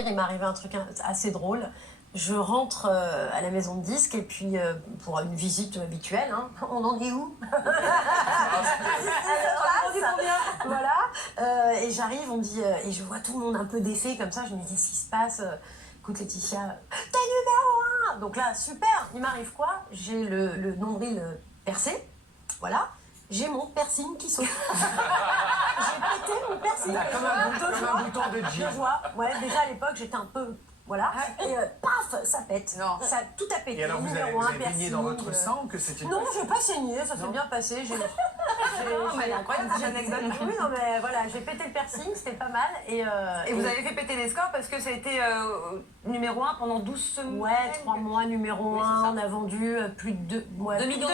Il m'est arrivé un truc assez drôle. Je rentre à la maison de disques et puis pour une visite habituelle, hein. On en est où? Voilà. Et j'arrive, on me dit, et je vois tout le monde un peu défait comme ça. Je me dis, qu'est-ce qui se passe? Écoute Laetitia, t'es numéro 1. Donc là, super. Il m'arrive quoi? J'ai le nombril percé. Voilà. J'ai mon piercing qui saute. J'ai pété mon piercing. Comme un bouton de jean. Je vois. Ouais, déjà à l'époque, j'étais un peu... Voilà, et paf, ça pète. Non. Ça tout a pété. Et alors vous avez baigné dans votre sang ou que c'était... Non, je n'ai pas saigné, ça s'est bien passé. Mais incroyable cette anecdote. Oui, non, mais voilà, j'ai pété le piercing, c'était pas mal. Et vous avez fait péter les scores parce que ça a été numéro 1 pendant 12 semaines. Ouais, 3 mois, numéro 1, on a vendu plus de 2 millions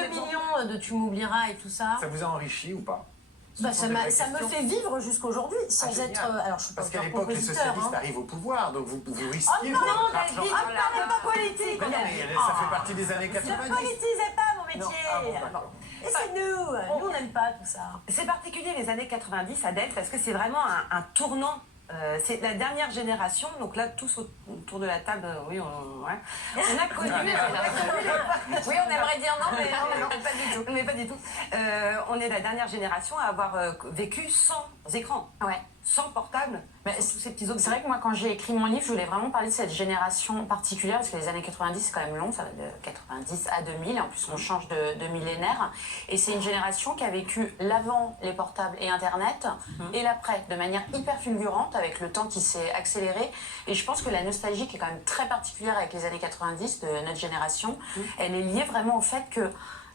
de Tu m'oublieras et tout ça. Ça vous a enrichi ou pas? Bah, ça me fait vivre jusqu'aujourd'hui, sans être... alors, je suis pas parce qu'à l'époque, les socialistes arrivent au pouvoir, donc vous risquez... Oh non, David, ne parlez pas politique. Ça fait partie des années 90. Ne politisez pas mon métier. Et c'est nous, on n'aime pas tout ça. C'est particulier les années 90, Adèle, parce que c'est vraiment un tournant. C'est la dernière génération, donc là, tous autour de la table, oui, on a connu... Oui, on aimerait dire non, mais non, pas du tout. Mais pas du tout. On est la dernière génération à avoir vécu sans écran, sans portable, sans tous ces petits objets. C'est vrai que moi, quand j'ai écrit mon livre, je voulais vraiment parler de cette génération particulière, parce que les années 90, c'est quand même long, ça va de 90 à 2000, en plus on change de millénaire, et c'est une génération qui a vécu l'avant les portables et Internet, et l'après, de manière hyper fulgurante, avec le temps qui s'est accéléré, et je pense que la nostalgie qui est quand même très particulière avec les années 90 de notre génération, elle est liée vraiment au fait que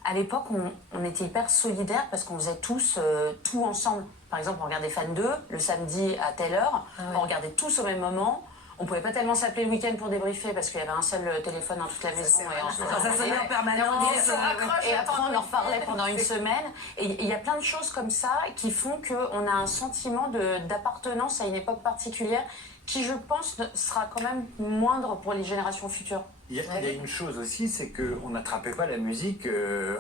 à l'époque, on était hyper solidaires parce qu'on faisait tous tout ensemble. Par exemple, on regardait Fan 2 le samedi à telle heure, on regardait tous au même moment. On pouvait pas tellement s'appeler le week-end pour débriefer parce qu'il y avait un seul téléphone dans toute la maison. Ça sonnait en permanence. Et après, on en reparlait pendant une semaine. Et il y a plein de choses comme ça qui font qu'on a un sentiment d'appartenance à une époque particulière qui, je pense, sera quand même moindre pour les générations futures. Il y a une chose aussi, c'est qu'on n'attrapait pas la musique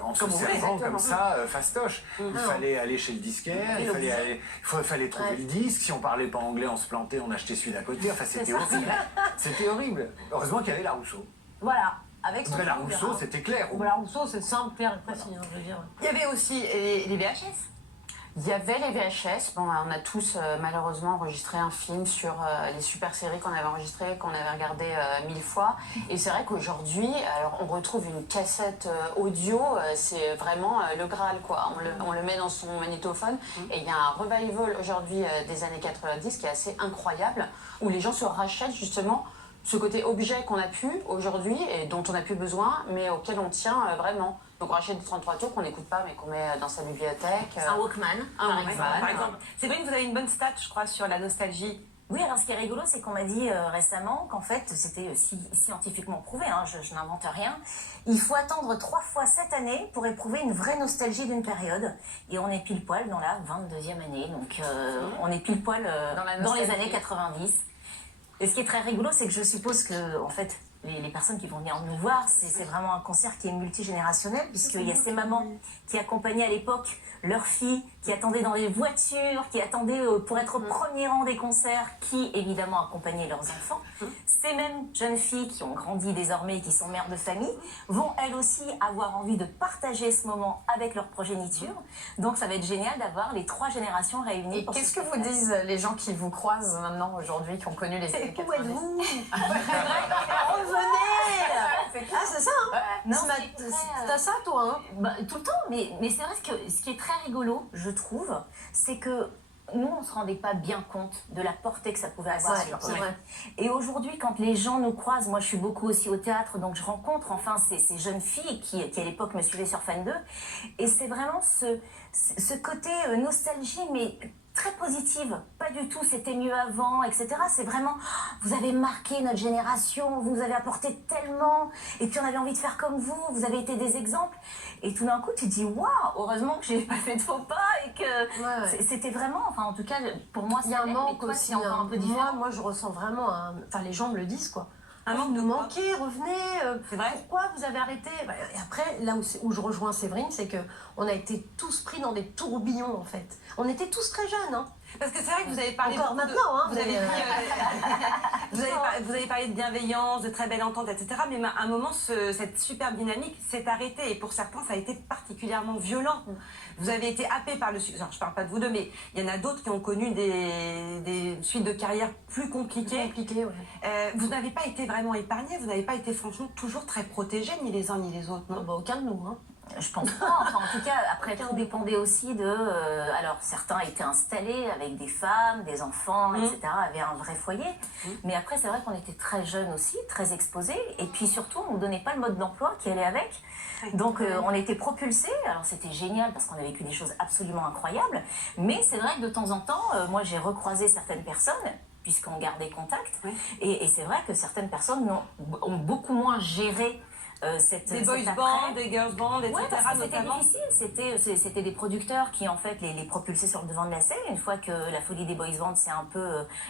en se servant comme ça, fastoche. Il fallait aller chez le disquaire, il fallait trouver le disque. Si on parlait pas anglais, on se plantait, on achetait celui d'à côté. Enfin, c'était horrible. C'était horrible. Heureusement qu'il y avait la Rousseau. Voilà. Avec son la Rousseau, c'était clair. La Rousseau, c'est simple, clair et précis, je veux dire. Il y avait aussi les VHS. Il y avait les VHS. Bon, on a tous malheureusement enregistré un film sur les super séries qu'on avait enregistrées, qu'on avait regardées 1000 fois. Et c'est vrai qu'aujourd'hui, alors on retrouve une cassette audio, c'est vraiment le Graal, quoi. On le met dans son magnétophone. Et il y a un revival aujourd'hui des années 90 qui est assez incroyable, où les gens se rachètent justement ce côté objet qu'on a pu aujourd'hui et dont on n'a plus besoin, mais auquel on tient vraiment. Donc on rachète des 33 tours qu'on n'écoute pas, mais qu'on met dans sa bibliothèque. Un Walkman, par exemple. Séverine, vous avez une bonne stat, je crois, sur la nostalgie. Oui, alors ce qui est rigolo, c'est qu'on m'a dit récemment qu'en fait, c'était scientifiquement prouvé, hein, je n'invente rien, il faut attendre 3 fois cette année pour éprouver une vraie nostalgie d'une période. Et on est pile poil dans la 22e année, donc on est pile poil dans les années 90. Et ce qui est très rigolo, c'est que je suppose que, en fait, les personnes qui vont venir nous voir, c'est vraiment un concert qui est multigénérationnel, puisqu'il y a ces mamans qui accompagnaient à l'époque leurs filles, qui attendaient dans les voitures, qui attendaient pour être au premier rang des concerts, qui évidemment accompagnaient leurs enfants. Ces mêmes jeunes filles qui ont grandi désormais, qui sont mères de famille, vont elles aussi avoir envie de partager ce moment avec leur progéniture. Donc ça va être génial d'avoir les 3 générations réunies. Et qu'est-ce que vous disent les gens qui vous croisent maintenant, aujourd'hui, qui ont connu les années 90? Où êtes-vous? Revenez! Ah, c'est ça, hein? Non, t'as ça, toi, hein? Tout le temps, mais c'est vrai que ce qui est très rigolo, je trouve, c'est que nous, on ne se rendait pas bien compte de la portée que ça pouvait avoir sur eux. Et aujourd'hui, quand les gens nous croisent, moi je suis beaucoup aussi au théâtre, donc je rencontre enfin ces jeunes filles qui à l'époque me suivaient sur Fan 2, et c'est vraiment ce côté nostalgie, mais très positive, pas du tout c'était mieux avant, etc. C'est vraiment, vous avez marqué notre génération, vous nous avez apporté tellement, et puis on avait envie de faire comme vous avez été des exemples, et tout d'un coup tu te dis waouh, heureusement que j'ai pas fait de faux pas, et que c'était vraiment, enfin en tout cas pour moi il y a un manque aussi, encore un peu différent. Moi je ressens vraiment, enfin les gens me le disent, quoi. Un manque nous manquez, revenez, c'est vrai. Pourquoi vous avez arrêté? Et après, là où je rejoins Séverine, c'est qu'on a été tous pris dans des tourbillons, en fait. On était tous très jeunes, hein. Parce que c'est vrai que vous avez parlé encore maintenant, hein. Vous avez vous avez parlé de bienveillance, de très belle entente, etc. Mais à un moment, cette superbe dynamique s'est arrêtée. Et pour certains, ça a été particulièrement violent. Vous avez été happé par le succès. Je ne parle pas de vous deux, mais il y en a d'autres qui ont connu des suites de carrière plus compliquées. Vous n'avez pas été vraiment épargnés, vous n'avez pas été franchement toujours très protégés, ni les uns ni les autres, non? Aucun de nous, hein. Je pense pas. Enfin, en tout cas, après, tout dépendait aussi de... alors, certains étaient installés avec des femmes, des enfants, etc., avaient un vrai foyer. Mais après, c'est vrai qu'on était très jeunes aussi, très exposés. Et puis surtout, on ne nous donnait pas le mode d'emploi qui allait avec. Donc, on était propulsés. Alors, c'était génial parce qu'on a vécu des choses absolument incroyables. Mais c'est vrai que de temps en temps, moi, j'ai recroisé certaines personnes puisqu'on gardait contact. Et c'est vrai que certaines personnes ont beaucoup moins géré des boys bands, des girls bands, etc. Ouais, parce que c'était difficile. C'était des producteurs qui en fait les propulsaient sur le devant de la scène une fois que la folie des boys bands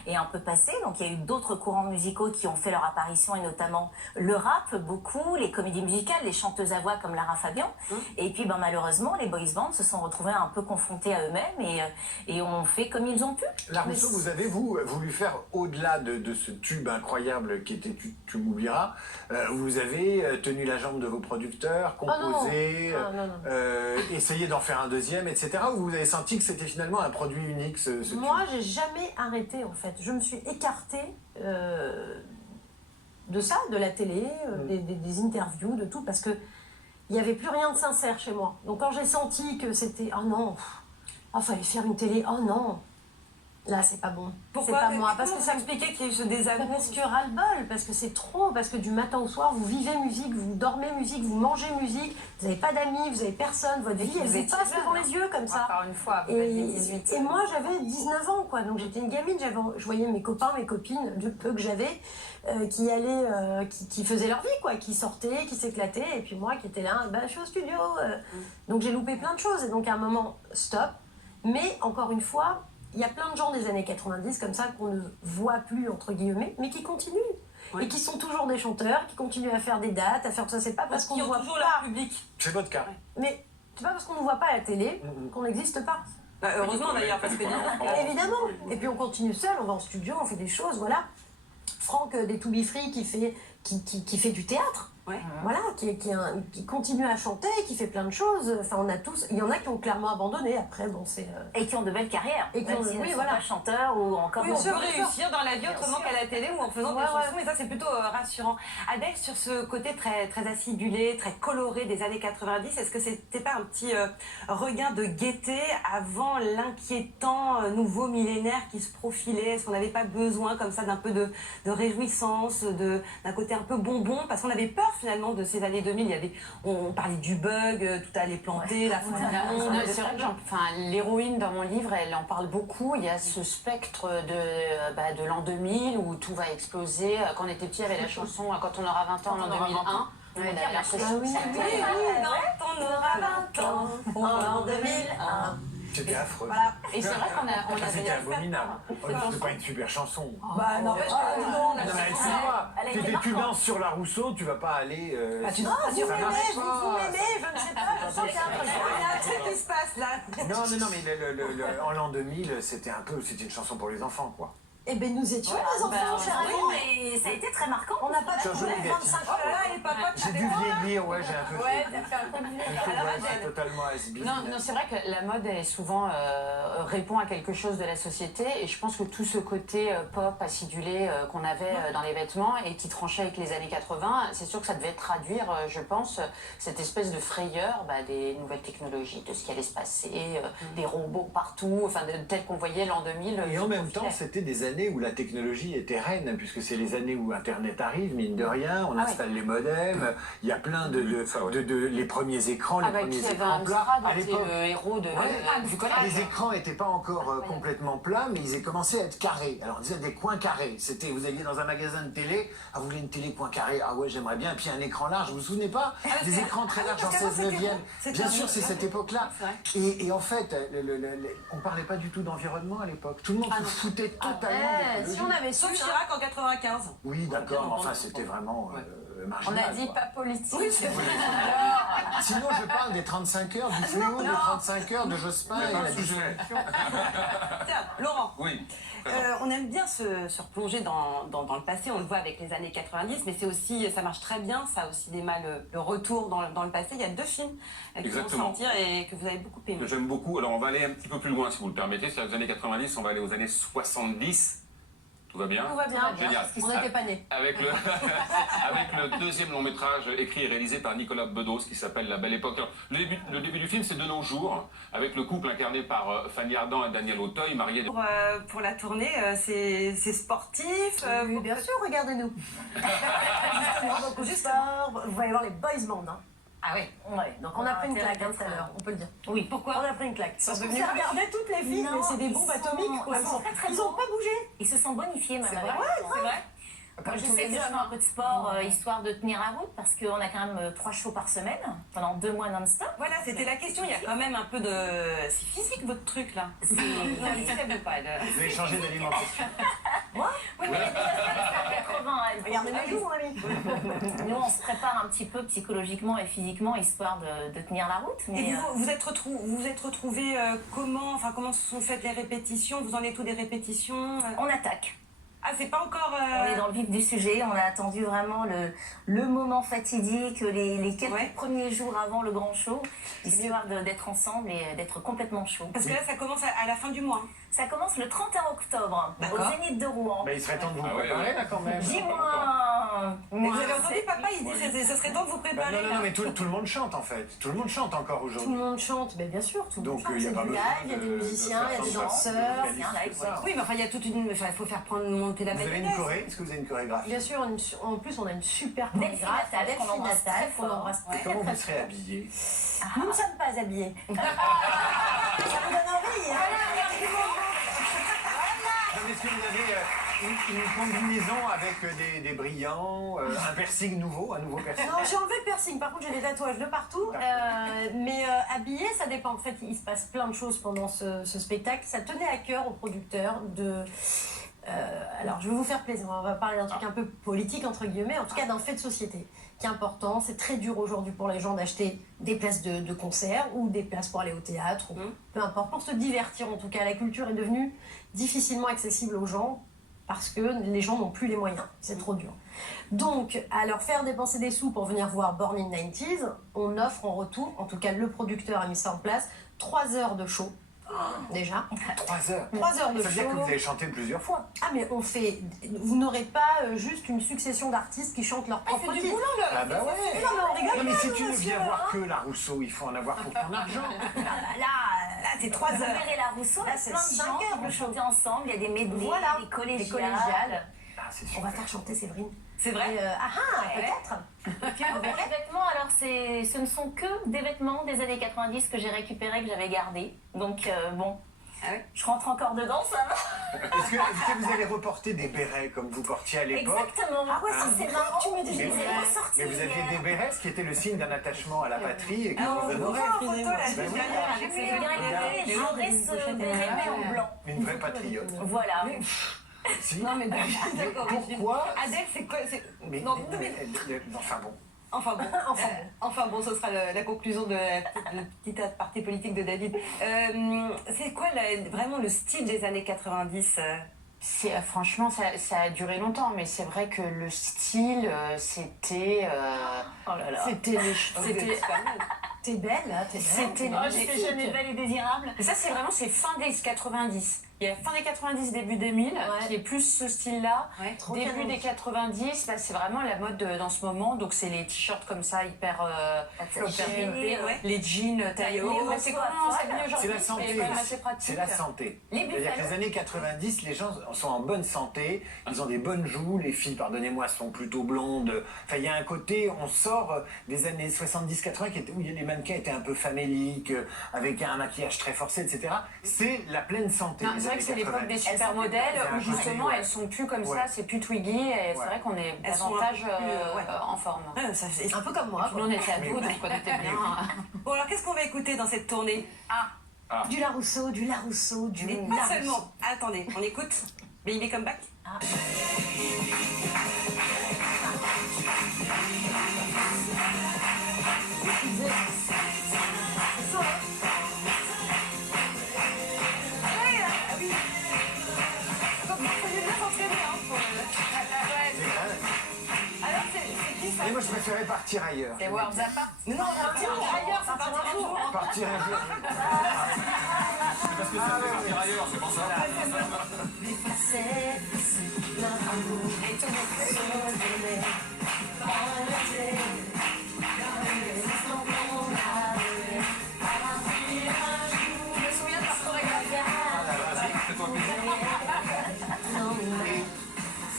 est un peu passée. Donc il y a eu d'autres courants musicaux qui ont fait leur apparition et notamment le rap beaucoup, les comédies musicales, les chanteuses à voix comme Lara Fabian. Et puis malheureusement les boys bands se sont retrouvés un peu confrontés à eux-mêmes et ont fait comme ils ont pu. La Rousseau, vous avez voulu faire au-delà de ce tube incroyable qui était Tu m'oublieras, vous avez tenu la jambe de vos producteurs, composé, essayé d'en faire un deuxième, etc. Ou vous avez senti que c'était finalement un produit unique ce tube? Moi, j'ai jamais arrêté en fait. Je me suis écartée de ça, de la télé, des interviews, de tout, parce que il n'y avait plus rien de sincère chez moi. Donc quand j'ai senti que c'était oh non, fallait faire une télé, oh non. Là, c'est pas bon. Pourquoi? C'est pas moi. Parce que ça expliquait qu'il y a eu ce désamour. Parce que ras-le-bol, parce que c'est trop, parce que du matin au soir, vous vivez musique, vous dormez musique, vous mangez musique, vous n'avez pas d'amis, vous n'avez personne, votre vie, elle vous passe devant les yeux comme ça. Encore une fois, vous et, aviez 18. Et moi, j'avais 19 ans, quoi. Donc j'étais une gamine, je voyais mes copains, mes copines, du peu que j'avais, qui allaient, qui faisaient leur vie, quoi, qui sortaient, qui s'éclataient, et puis moi qui étais là, je suis au studio. Donc j'ai loupé plein de choses, et donc à un moment, stop. Mais encore une fois, il y a plein de gens des années 90 comme ça qu'on ne voit plus, entre guillemets, mais qui continuent. Et qui sont toujours des chanteurs, qui continuent à faire des dates, à faire tout ça. C'est pas parce qu'on ne voit toujours pas leur public. C'est votre cas. Mais c'est pas parce qu'on ne voit pas à la télé qu'on n'existe pas. Heureusement d'ailleurs, parce que Évidemment. Et puis on continue seul, on va en studio, on fait des choses, voilà. Franck des To Be Free qui fait du théâtre. Voilà, qui continue à chanter, qui fait plein de choses. Enfin, on a tous. Il y en a qui ont clairement abandonné. Après, bon, c'est. Et qui ont de belles carrières. Et qui ont, oui, voilà, pas chanteurs ou encore. Oui, on peut réussir dans la vie autrement qu'à la télé ou en faisant des chansons, et ça c'est plutôt rassurant. Adèle, sur ce côté très, très acidulé, très coloré des années 90, est-ce que c'était pas un petit regain de gaieté avant l'inquiétant nouveau millénaire qui se profilait? Est-ce qu'on n'avait pas besoin comme ça d'un peu de réjouissance, d'un côté un peu bonbon? Parce qu'on avait peur finalement de ces années 2000. On parlait du bug, tout allait planter, la fin du monde. C'est vrai que l'héroïne dans mon livre, elle en parle beaucoup. Il y a ce spectre de l'an 2000 où tout va exploser. Quand on était petit, il y avait la chanson Quand on aura 20 ans en l'an 2001. Quand on aura 20 ans en 2001. C'était affreux. Voilà. Et c'est vrai qu'on avait... C'était abominable. C'était pas une super chanson. Bah non, tu danses sur la Rousseau, tu vas pas aller. Vous m'aimez, je ne sais pas, je sens qu'il y a un truc qui se passe là. Non, mais en l'an 2000, c'était une chanson pour les enfants, quoi. Eh bien, nous étions les enfants, cher ami. Mais ça a été très marquant. On n'a pas C'est un jeu trouvé négatif. 25 ans. J'ai dû vieillir, j'ai un peu fait. t'as fait un peu C'est totalement has-been. Non, c'est vrai que la mode est souvent répond à quelque chose de la société et je pense que tout ce côté pop acidulé qu'on avait dans les vêtements et qui tranchait avec les années 80, c'est sûr que ça devait traduire, je pense, cette espèce de frayeur des nouvelles technologies, de ce qui allait se passer, des robots partout, enfin tel qu'on voyait l'an 2000. Et en même temps, c'était des années où la technologie était reine, puisque c'est les années où Internet arrive, mine de rien, on installe les modems, il y a plein les premiers écrans, les premiers écrans plats. À l'époque, le héros du collège. Les écrans n'étaient pas encore complètement plats, mais ils commençaient à être carrés. Alors on disait des coins carrés. C'était, vous alliez dans un magasin de télé, vous voulez une télé coin carré, ouais j'aimerais bien, puis un écran large, vous vous souvenez pas? Des écrans très larges en 16/9. Bien sûr, c'est cette époque-là. Et en fait, on parlait pas du tout d'environnement à l'époque. Tout le monde se foutait totalement. Si on avait su Sauf Chirac en 95. intéressant. Oui, d'accord, mais enfin, c'était vraiment On marginal. a dit quoi. pas politique. Oui, c'est vrai. Sinon, je parle des 35 heures, du fléau des 35 heures de Jospin et la disparition. Tiens, Laurent. Oui. On aime bien se replonger dans le passé, on le voit avec les années 90, mais c'est aussi, ça marche très bien, ça a aussi des mal le retour dans le passé. Il y a 2 films qui vont Exactement. sortir et que vous avez beaucoup aimé. Que j'aime beaucoup. Alors on va aller un petit peu plus loin si vous le permettez. C'est les années 90, on va aller aux années 70. Tout va bien? Tout va bien. Génial. On n'était pas nés. Avec le, avec le deuxième long métrage écrit et réalisé par Nicolas Bedos qui s'appelle La Belle Époque. Alors, le début du film, c'est de nos jours, avec le couple incarné par Fanny Ardant et Daniel Auteuil, mariés. Pour la tournée, c'est sportif. Oui, bien sûr, regardez-nous. Justement, donc, sport, vous allez voir les boys band. Hein. Ah oui. Ouais, donc on a pris une claque tout à l'heure, on peut le dire. Oui, pourquoi? On a pris une claque. Parce qu'on devenus s'est regardé toutes les filles, Non, mais c'est des ils bombes sont- atomiques, quoi. ils sont très, très Ils ont bons. pas bougé. Ils se sont bonifiés, C'est madame. vrai? C'est vrai? Moi, je sais que je fais un peu de sport histoire de tenir la route parce qu'on a quand même 3 shows par semaine pendant 2 mois non-stop. Voilà, c'était la question. Il y a quand même un peu de... C'est physique, votre truc, là. C'est très beau, pas. Vous avez changé d'alimentation. Oui, mais déjà ça, 80. Regardez mes joues, mon ami. Nous, on se prépare un petit peu psychologiquement et physiquement histoire de tenir la route. Et Mais vous vous êtes retrouvés comment se sont faites les répétitions? Vous en êtes où des répétitions? on attaque. Ah, c'est pas encore... On est dans le vif du sujet. On a attendu vraiment le moment fatidique, les quelques premiers jours avant le grand show, histoire d'être ensemble et d'être complètement chaud. Parce que là, ça commence à la fin du mois. Ça commence le 31 octobre, au Zénith de Rouen. Mais il serait temps de vous Ah ouais, préparer, là, quand même. Dis-moi Mais vous avez entendu, papa, il dit ce serait temps de vous Bah, préparer. non, là. mais tout le monde chante, en fait. Tout le monde chante encore Tout le aujourd'hui. monde chante, mais bien sûr, tout le monde Donc, chante. il n'y a C'est pas du besoin live, il y a des musiciens, il y a des danseurs. Oui, mais enfin, il y a toute une... Enfin, il faut faire monter la Vous avez une mayonnaise. choré? Est-ce que vous avez une chorégraphie? Bien sûr, en plus, on a une super Delphine chorégraphe, Attal, qu'on Delphine embrasse Attal, très qu'on fort. embrasse Et très, comment très vous serez habillés? Nous ne sommes pas habillés. Ça vous donne envie, hein? Est-ce que vous avez une combinaison avec des brillants, un piercing nouveau, un nouveau piercing? Non, j'ai enlevé le piercing, par contre j'ai des tatouages de partout. Mais habillé, ça dépend. En fait, il se passe plein de choses pendant ce spectacle. Ça tenait à cœur au producteur de... alors, je vais vous faire plaisir. On va parler d'un truc un peu politique, entre guillemets, en tout cas d'un fait de société qui est important. C'est très dur aujourd'hui pour les gens d'acheter des places de concert ou des places pour aller au théâtre, ou peu importe, pour se divertir en tout cas. La culture est devenue difficilement accessible aux gens parce que les gens n'ont plus les moyens. C'est trop dur. Donc, à leur faire dépenser des sous pour venir voir Born in 90s, on offre en retour, en tout cas le producteur a mis ça en place, 3 heures de show. Déjà. 3 heures. 3 heures de Ça veut show. dire que vous avez chanté plusieurs fois. Ah, mais on fait. Vous n'aurez pas juste une succession d'artistes qui chantent leur propre du titre. boulot, là. Ah bah ouais. Non, mais on rigole Non, mais pas, si nous, tu ne monsieur, viens hein. voir que la Rousseau, il faut en avoir pour ton argent. Là, c'est 3 Vous heures. verrez la Rousseau, il y a c'est plein de 5 gens qui heures vont de show. chanter ensemble. Il y a des medley, Voilà, des collégiales. des collégiales. Ah, c'est On super. va faire chanter Séverine. C'est vrai. Et, peut-être. Les vêtements, alors ce ne sont que des vêtements des années 90 que j'ai récupérés, que j'avais gardés. Donc bon, Ah ouais. je rentre encore dedans, ça va. Est-ce que vous allez reporter des bérets comme vous portiez à l'époque? Exactement. Ah ouais, c'est marrant. tu me dis, je Mais les ai ressortis mais vous aviez hier. des bérets, ce qui était le signe d'un attachement à la patrie et que Ah, vous on vous honorez. voit en photo, là, Ben juste oui. derrière, avec J'ai ses bien récupéré, Les j'aurais gens, ce béret mais en blanc. Une vraie patriote. Voilà. Si. Non, mais d'accord. Pourquoi? Adèle, c'est quoi? Mais, Non, enfin bon. Enfin bon, ce sera la conclusion de la petite partie politique de David. C'est quoi vraiment le style des années 90 Franchement, ça a duré longtemps, mais c'est vrai que le style, c'était... Oh là là. C'était les. C'était... T'es belle, là, t'es belle. C'était Oh, j'étais jamais belle et désirable. Et ça, c'est fin des 90. Il y a fin des 90, début 2000, qui est plus ce style-là. Ouais. Trop Début canon. des 90, là, c'est vraiment la mode dans ce moment. Donc, c'est les t-shirts comme ça, hyper Attachés, ouais. les jeans taillés haut. Les Mais c'est manteaux comment à on s'habille poil. aujourd'hui? C'est la santé. C'est quand même assez pratique. C'est la santé. Les C'est-à-dire que buffalos. les années 90, les gens sont en bonne santé, ils ont des bonnes joues, les filles, pardonnez-moi, sont plutôt blondes. Enfin, il y a un côté, on sort des années 70-80 où les mannequins étaient un peu faméliques, avec un maquillage très forcé, etc. C'est la pleine santé. Non, les c'est vrai années que c'est l'époque 90. des supermodèles Il y a un où justement côté, elles sont plus comme Ouais. ça, c'est plus twiggy et c'est vrai qu'on est Elles sont davantage un peu plus, en forme. C'est Un peu comme moi. Nous on était ados, donc on était bien. Bon, alors qu'est-ce qu'on va écouter dans cette tournée? Du Larousseau, du Larousseau, du Mais pas seulement. Attendez, on écoute Baby Come Back. Et moi, je préférais partir ailleurs. Et Worlds Apart. Mais non, partir ailleurs, ça partir un jour. Partir ailleurs. Parce que ça fait partir ailleurs, c'est pour ça.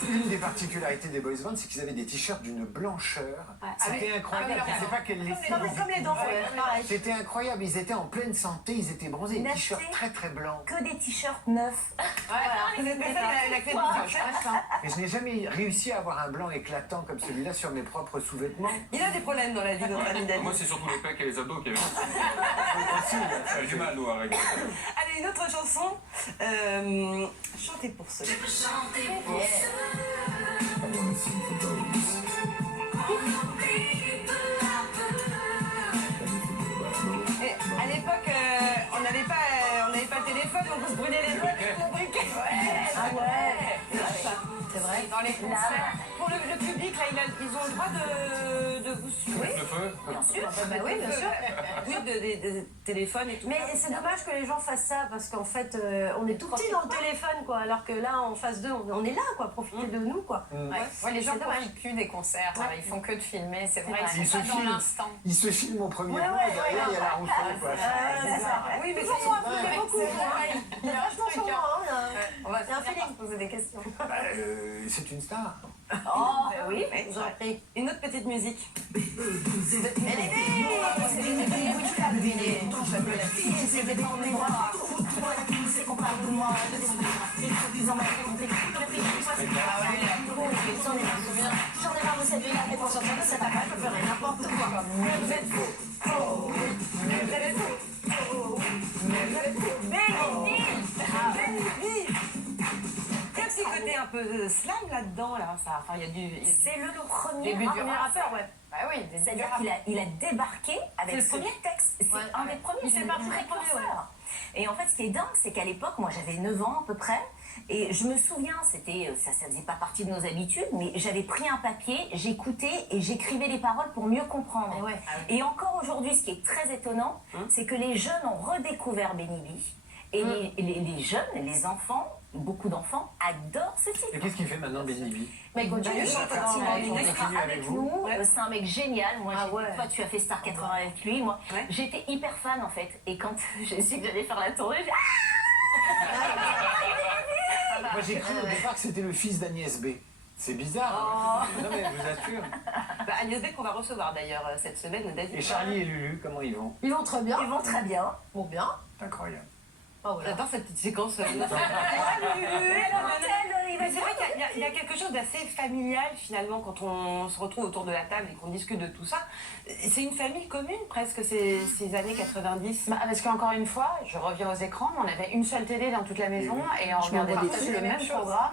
Une des particularités des boys bands, c'est qu'ils avaient des t-shirts d'une blancheur. C'était incroyable. Je ne sais pas quelle Comme les danseurs, pareil. C'était incroyable. Ils étaient en pleine santé, ils étaient bronzés, des t-shirts très très blancs. Que des t-shirts neufs. C'est ça la clé du succès. Et je n'ai jamais réussi à avoir un blanc éclatant comme celui-là sur mes propres sous-vêtements. Il a des problèmes dans la vie, notre ami David. Moi, c'est surtout les pecs et les abdos qui avaient ça a du mal, nous, à régler. Allez, une autre chanson. Chantez pour ceux. Et à l'époque, on n'avait pas le téléphone, donc on se brûlait les doigts avec le briquet. Ah ouais. C'est vrai. Dans les concerts. Pour le public, là, ils ont le droit de vous suivre. Le feu. Bien sûr. Bah oui, bien sûr. Oui, des téléphones et tout. Mais c'est dommage que les gens fassent ça parce qu'en fait, on est tout petit dans le téléphone, quoi. Alors que là, en face d'eux, on est là, quoi. Profitez de nous, quoi. Ouais, les gens ne profitent plus des concerts, ils font que de filmer, c'est vrai, ils sont pas dans l'instant. Ils se filment au premier plan et derrière, il y a la route. Oui, mais Toujours moi, vous faites beaucoup. Il y a vachement sur moi, hein. On va Il y a un finir par poser des questions. C'est une star. Oh, oui, vous en prie. une autre petite musique. J'en ai marre de cette vie-là, et pour sortir de cette affaire, je ferai n'importe quoi. Vous êtes fous. Oh, vous êtes fous. Il y a un petit côté un peu slam là-dedans, là. Enfin, il y a du. C'est le premier Début du rappeur, ouais. Bah oui, C'est-à-dire qu'il a débarqué avec C'est le ce premier texte. C'est un des premiers. Il fait c'est partie le des premiers, précurseur. Et en fait, ce qui est dingue, c'est qu'à l'époque, moi j'avais 9 ans à peu près, et je me souviens, ça faisait pas partie de nos habitudes, mais j'avais pris un papier, j'écoutais et j'écrivais les paroles pour mieux comprendre. Ouais. Et encore aujourd'hui, ce qui est très étonnant, c'est que les jeunes ont redécouvert Benny B. Et les jeunes, les enfants, beaucoup d'enfants adorent ce titre. Et qu'est-ce qu'il fait maintenant, Benny B? Mais il continue, Il chante continue avec avec vous. nous, c'est un mec génial. Moi, Ah ouais. toi, tu as fait Star 80 avec lui. Moi, Ouais. j'étais hyper fan en fait. Et quand j'ai su que j'allais faire la tournée, j'ai Moi, j'ai cru au départ que c'était le fils d'Agnès B. C'est bizarre. Non, mais je vous assure. Bah, Agnès Beck qu'on va recevoir d'ailleurs cette semaine, David. Et Charlie et Lulu, comment ils vont? Ils vont très bien. ils vont très bien. Bon, bien. Incroyable. Oh, voilà. J'adore cette petite séquence. Mais c'est vrai qu'il y a quelque chose d'assez familial finalement quand on se retrouve autour de la table et qu'on discute de tout ça. C'est une famille commune presque ces années 90. Bah, parce qu'encore une fois, je reviens aux écrans, on avait une seule télé dans toute la maison et on regardait tous le même programme.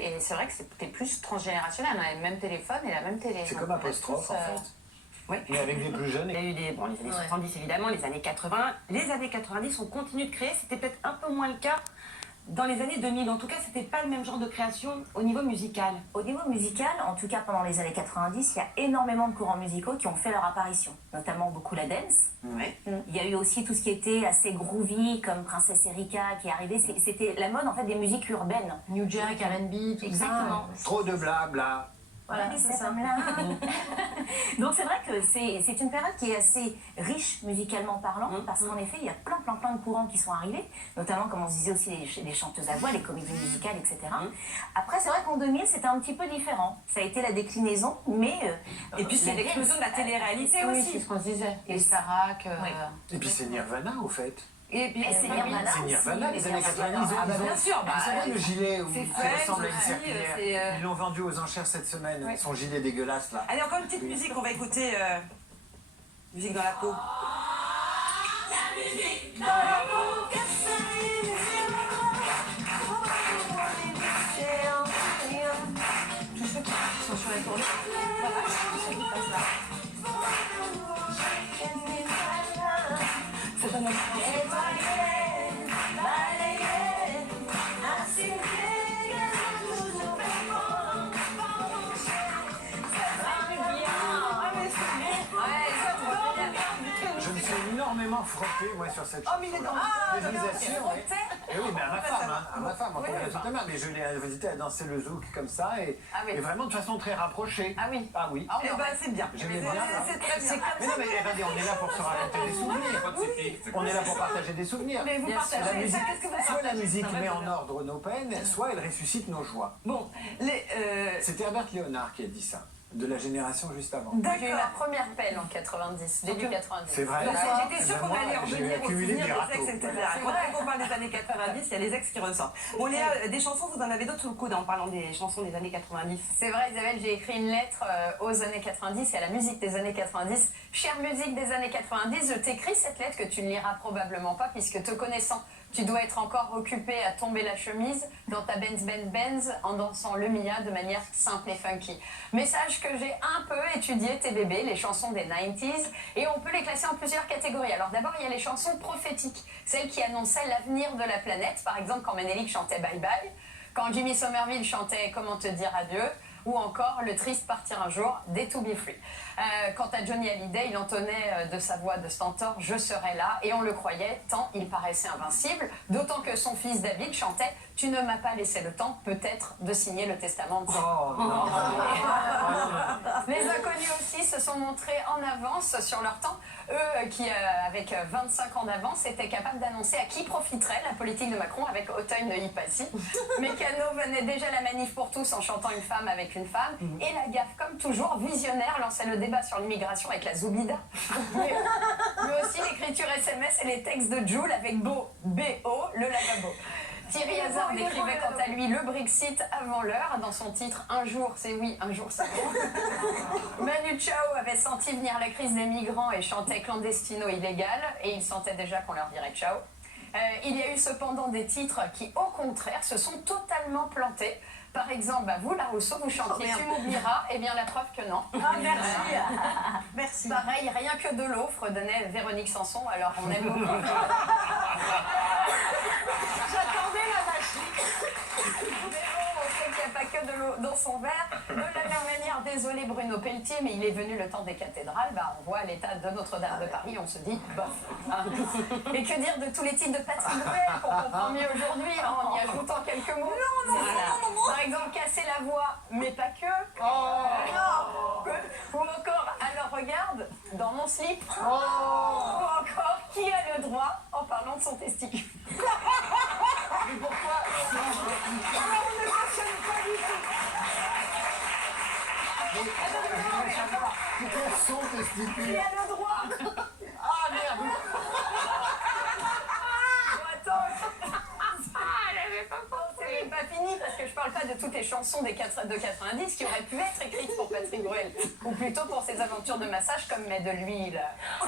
Et c'est vrai que c'était plus transgénérationnel, on avait le même téléphone et la même télé. C'est Donc, comme on a Apostrophe, tous, en fait. Oui. Mais avec des plus jeunes. Il y a eu les années 70 évidemment, les années 80. Les années 90, on continue de créer. C'était peut-être un peu moins le cas dans les années 2000. En tout cas, c'était pas le même genre de création au niveau musical. Au niveau musical, en tout cas pendant les années 90, il y a énormément de courants musicaux qui ont fait leur apparition, notamment beaucoup la dance. Ouais. Il y a eu aussi tout ce qui était assez groovy, comme Princesse Erika qui est arrivée. C'était la mode en fait des musiques urbaines. New Jack, R&B, tout Exactement. Trop de blabla. Voilà, Oui, c'est cette ça. femme-là. Donc c'est vrai que c'est une période qui est assez riche musicalement parlant, parce qu'en effet, il y a plein de courants qui sont arrivés, notamment, comme on se disait aussi, les chanteuses à voix, les comédies musicales, etc. Après, c'est vrai qu'en 2000, c'était un petit peu différent. Ça a été la déclinaison, mais... Et puis c'est l'explosion de la télé-réalité Oui, c'est aussi. ce qu'on se disait. Les Starac. Et puis c'est Nirvana, au fait. Et puis c'est Nirvana. C'est Nirvana, les années 90. Ah bah bien sûr, bah, Vous savez le gilet c'est qui Fred ressemble à une aussi, serpillière. c'est, Ils l'ont vendu aux enchères cette semaine, Ouais. son gilet dégueulasse là. Allez, encore une petite musique, on va écouter musique dans la peau. Tous ceux qui sont sur les tournées. Voilà, tous ceux qui passent là. C'est un tellement frotté, moi, sur cette chanson. Oh, mais il est dans je vous assure. Oui, mais à ma femme, hein, à ma femme, on connaît toute la main. Mais je l'ai invité à danser le zouk comme ça, et vraiment de façon très rapprochée. Ah oui. Ah oui. Eh ben, c'est bien. J'aimais bien. C'est très bien. Mais non, mais attendez, on est là pour se raconter des souvenirs. On est là pour partager des souvenirs. Mais vous partagez la musique, qu'est-ce que vous soit la partagez? musique met en ordre nos peines, soit elle ressuscite nos joies. Bon, C'était Herbert Léonard qui a dit ça, de la génération juste avant. J'ai eu ma première pelle en 90, début 90. C'est vrai. J'étais sûre qu'on allait en venir au souvenir des ex, etc. Quand on parle des années 90, il y a les ex qui ressortent. Bon, Léa, des chansons, vous en avez d'autres sous le coude en parlant des chansons des années 90. C'est vrai, Isabelle, j'ai écrit une lettre aux années 90 et à la musique des années 90. Chère musique des années 90, je t'écris cette lettre que tu ne liras probablement pas puisque te connaissant, tu dois être encore occupé à tomber la chemise dans ta Benz en dansant le Mia de manière simple et funky. Message que j'ai un peu étudié tes bébés, les chansons des 90s, et on peut les classer en plusieurs catégories. Alors d'abord, il y a les chansons prophétiques, celles qui annonçaient l'avenir de la planète. Par exemple, quand Menelik chantait Bye Bye, quand Jimmy Somerville chantait Comment te dire adieu, ou encore Le triste partir un jour des To Be Free. Quant à Johnny Hallyday, il entonnait de sa voix de stentor « Je serai là » et on le croyait tant il paraissait invincible, d'autant que son fils David chantait « Tu ne m'as pas laissé le temps peut-être de signer le testament de... » Les inconnus aussi se sont montrés en avance sur leur temps. Eux qui, avec 25 ans d'avance, étaient capables d'annoncer à qui profiterait la politique de Macron avec Auteuil de Hippassi. Mécano venait déjà la manif pour tous en chantant une femme avec une femme. Et la gaffe, comme toujours, visionnaire, lançait le débat sur l'immigration avec la Zoubida. Mais aussi l'écriture SMS et les textes de Jul avec B.O., le lavabo. Thierry Hazard décrivait quant à lui le Brexit avant l'heure dans son titre « Un jour c'est oui, un jour c'est non ». Manu Chao avait senti venir la crise des migrants et chantait clandestino illégal et il sentait déjà qu'on leur dirait ciao. Il y a eu cependant des titres qui, au contraire, se sont totalement plantés. Par exemple, vous, La Rousseau, vous chantiez « Tu m'oublieras », eh bien la preuve que non. Ah, merci. Merci. Pareil, rien que de l'eau, fredonnait Véronique Sanson, alors on aime beaucoup. J'attendais la machine. Mais bon, on sait qu'il n'y a pas que de l'eau dans son verre. De la même manière, désolé Bruno Pelletier, mais il est venu le temps des cathédrales. Bah, on voit l'état de Notre-Dame de Paris, on se dit bof. Hein. Et que dire de tous les titres de Patrick Bruel qu'on comprend mieux aujourd'hui en y ajoutant quelques mots. Non. Par exemple, casser la voix, mais pas que. Ou encore, alors regarde, dans mon slip. Ou encore, qui a le droit en parlant de son testicule. Mais pourquoi Alors, on ne mentionne pas du tout. Pourquoi son testicule? Qui a le droit. Ah merde. C'est pas fini parce que je parle pas de toutes les chansons de 90 qui auraient pu être écrites pour Patrick Bruel ou plutôt pour ses aventures de massage comme Mets de l'huile ou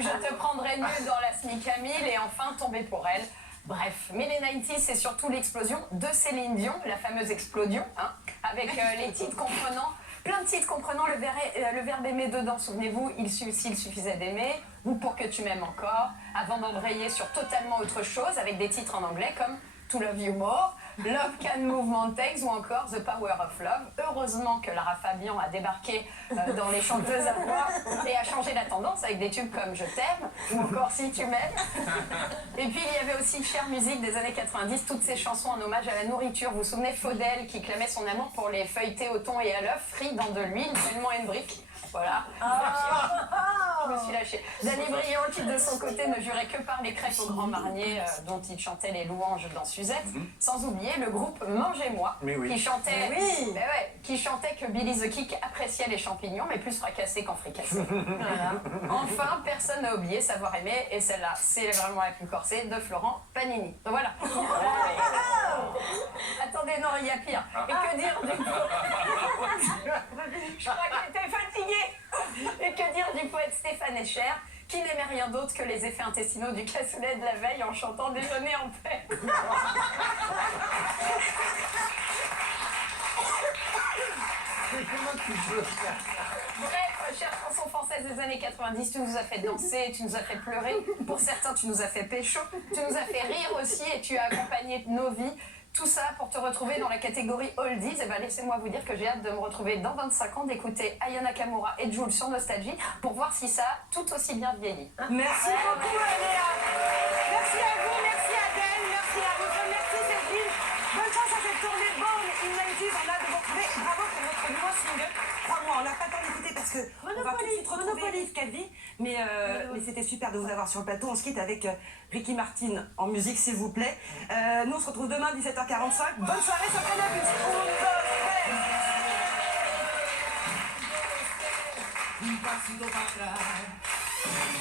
Je te prendrai nu dans la Smicamille et enfin Tomber pour elle. Bref, mais les 90s, c'est surtout l'explosion de Céline Dion, la fameuse explosion, hein, avec les titres comprenant, plein de titres comprenant le verbe aimer dedans. Souvenez-vous, s'il suffisait d'aimer, ou Pour que tu m'aimes encore, avant d'embrayer sur totalement autre chose, avec des titres en anglais comme To Love You More, Love Can Move Mountains ou encore The Power of Love. Heureusement que Lara Fabian a débarqué dans les chanteuses à voix et a changé la tendance avec des tubes comme Je t'aime ou encore Si tu m'aimes. Et puis il y avait aussi Chère musique des années 90, toutes ces chansons en hommage à la nourriture. Vous vous souvenez Faudel qui clamait son amour pour les feuilletés au thon et à l'œuf frits dans de l'huile, tellement une brique. Voilà. Je me suis lâchée. Danny Briand, qui de son côté ne jurait que par les crêpes au Grand Marnier, dont il chantait les louanges dans Suzette. Sans oublier le groupe Mangez-moi, qui chantait, qui chantait que Billy the Kick appréciait les champignons, mais plus fracassés qu'en fricassés. Voilà. Enfin, personne n'a oublié Savoir aimer, et celle-là, c'est vraiment la plus corsée, de Florent Panini. Voilà. Attendez, non, il y a pire. Et que dire du Je crois qu'il était fatigué. Et que dire du poète Stéphane Escher, qui n'aimait rien d'autre que les effets intestinaux du cassoulet de la veille en chantant Déjeuner en paix. Bref, chère chanson française des années 90, tu nous as fait danser, tu nous as fait pleurer, pour certains tu nous as fait pécho, tu nous as fait rire aussi et tu as accompagné nos vies. Tout ça pour te retrouver dans la catégorie Oldies. Et ben laissez-moi vous dire que j'ai hâte de me retrouver dans 25 ans, d'écouter Aya Nakamura et Jul sur Nostalgie pour voir si ça a tout aussi bien vieilli. Merci beaucoup, Léa. Merci à vous, merci Adèle, merci à vous, merci Cécile. Bonne chance à cette tournée Born in 90s. On a hâte de vous retrouver. Bravo pour votre nouveau single. Crois-moi, on n'a pas le temps d'écouter parce que on va tout de suite retrouver Yves Calvi. Mais c'était super de vous avoir sur le plateau. On se quitte avec Ricky Martin en musique, s'il vous plaît. Nous, on se retrouve demain 17h45. Bonne soirée sur Canal+. Un pasito para atrás.